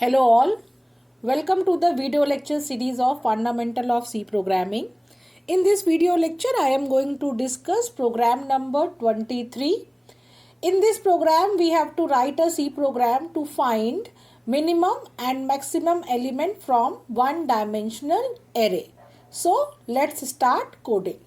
Hello all, welcome to the video lecture series of Fundamental of C Programming. In this video lecture, I am going to discuss program number 23. In this program, we have to write a C program to find minimum and maximum element from one-dimensional array. So, let's start coding.